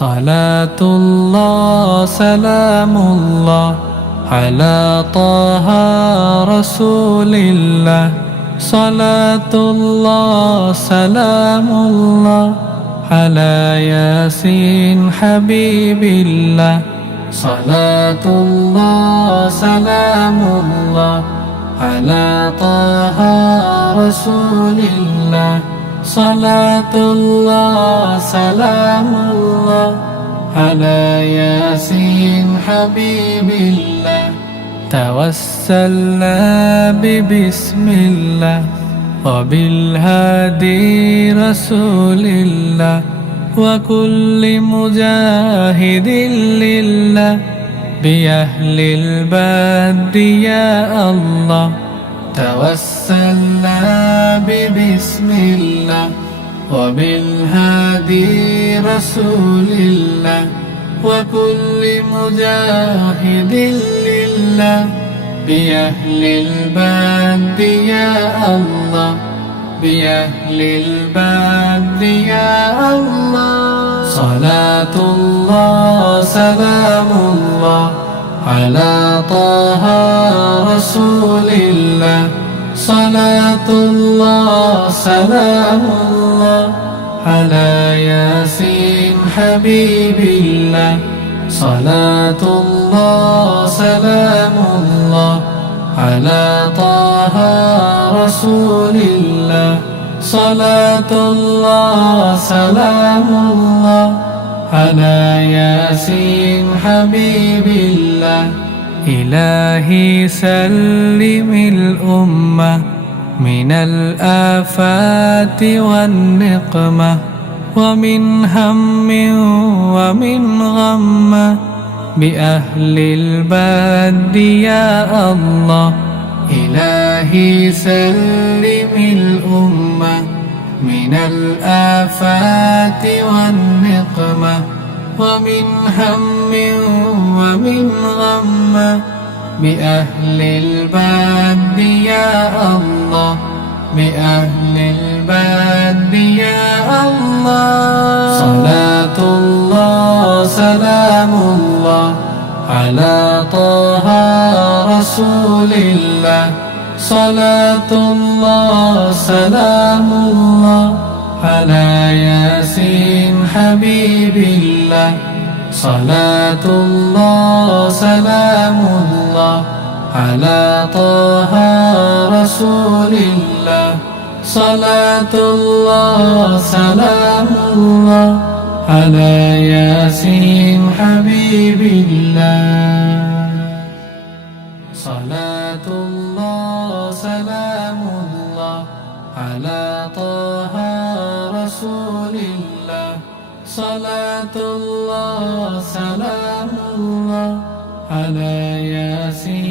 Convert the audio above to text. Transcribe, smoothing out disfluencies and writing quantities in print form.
সালাতুল্লাহ সালামুল্লাহ আলা তাহা রাসূলিল্লাহ সালাতুল্লাহ সালামুল্লাহ আলা ইয়াসিন হাবিবিল্লাহ সালাতুল্লাহ সালামুল্লাহ আলা তাহা রাসূলিল্লাহ সালাতুল্লাহ সালামুল্লাহ আলা ইয়াসিন হাবিবিল্লাহ তাওয়াসসালনা বিবিসমিল্লাহ ওয়া বিল হাদি রাসূলিল্লাহ ওয়া কুল্লি মুজাহিদিন লিল্লাহ বিআহলিল বাদি ইয়া আল্লাহ توسلنا ببسم الله وبالهادي رسول الله وكل مجاهد لله بأهل الباد يا الله بأهل الباد يا الله صلاة الله سلام الله على طه رسول الله صلاة الله سلام الله على ياسين حبيب الله صلاة الله سلام الله على طه رسول الله صلاة الله سلام الله على ياسين حبيب الله إلهي سلم الأمة من الآفات والنقمة ومن هم ومن غم بأهل الباد يا الله إلهي سلم الأمة من الآفات والنقمة ومن هم ومن غم بأهل الباد يا الله بأهل الباد يا الله صلاة الله سلام الله على طه رسول الله صلاة الله سلام الله على ياسين حبيب الله صلاة الله سلام الله على طه رسول الله صلاة الله سلام الله على ياسين حبيب الله صلاة الله سلام الله على طه رسول الله صلاة الله سلام الله على ياسين